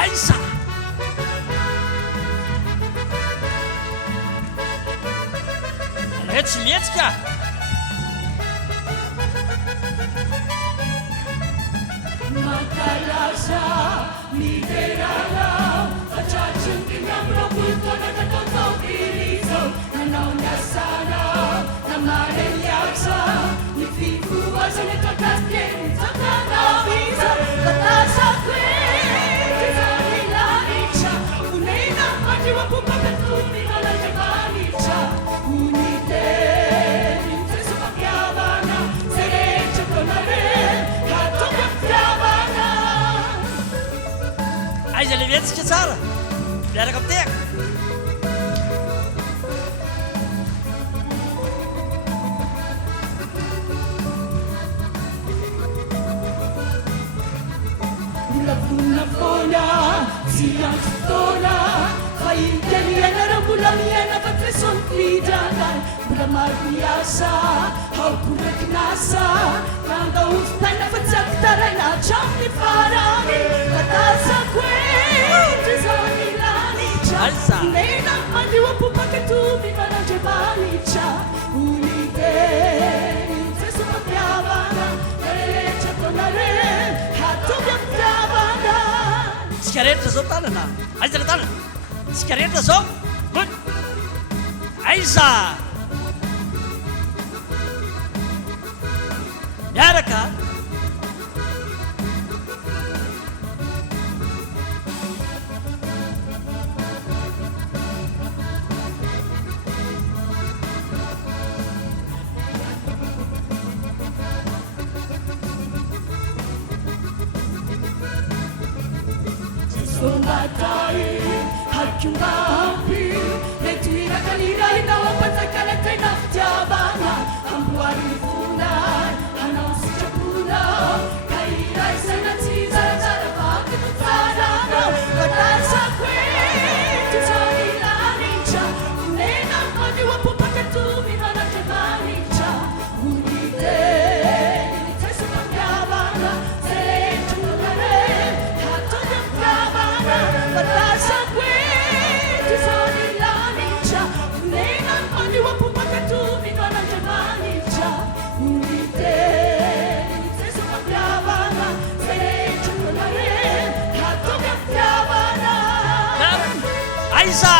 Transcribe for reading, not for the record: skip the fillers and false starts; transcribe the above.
Aiza! Letsika! Makalasa, liberala, pachachung kinamrobulto na katotong irizo, nanaw na sana, na marelyaksa, nifikuwasan at kakatkin, sa kanawiza, katasa kwen, kizalila icha, unay na matiwa po pagkatumi, malajabani cha, unite, inteso pakyabana, serecho ko na rin, katong pakyabana. Aiza Levetsika tsara, miaraka amintegna. Mula fola, siang fola, faintelian arang bulamian apa treson klidanan, beramar biasa, hau kurek nasa, kanda ustan na fatzak tarana cham ni farani, kata sa kwenti zani lanicha, Aiza! nena mandiwa pupakatumi manajebanicha, unite, inteso pakyabana, narecha tonare, hatong yakyabana. Sikareta zao tanana. Aiza na tanana. Sikareta zao. Good. Aiza! Miaraka. Sumatai, hakiumampi, letuira kalira inawapatakana tena jabana, hambuari funan, anausi chakula, kaira isana tiza zara pakitu zarana, katasa kwetu zarila nicha, unena mani wapupakatumi hana jabanicha, unite, nitesu pakyabana, seretu kulare, hatonya pyabana, katasa kwetu zarila nicha, unena mani wapupakatumi hana jabanicha, unite, nitesu pakyabana, seretu kulare, hatonya pyabana. Aiza!